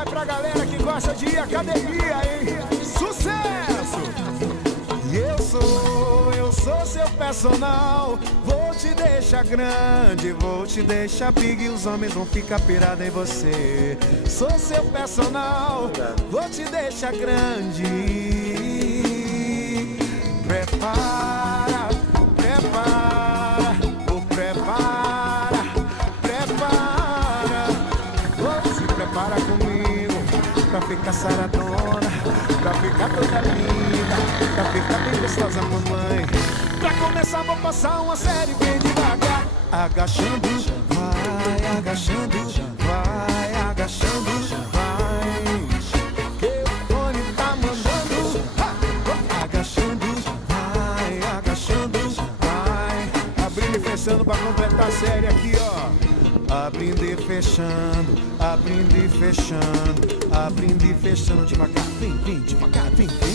vai pra galera que gosta de ir à academia, hein? Sucesso! E eu sou seu personal. Vou te deixar grande, vou te deixar big, e os homens vão ficar pirados em você. Sou seu personal, vou te deixar grande. Prepara, prepara, oh prepara, prepara. Oh, se prepara comigo pra ficar saradona, pra ficar toda linda, pra ficar bem gostosa, mamãe. Pra começar vou passar uma série bem devagar. Agachando, vai agachando, vai agachando, vai. Que o Tony tá mandando. Agachando, vai agachando, vai. Abrindo e fechando pra completar a série aqui, ó. Abrindo e fechando, abrindo e fechando, abrindo e fechando devagar, vem, vem, devagar, vem, vem.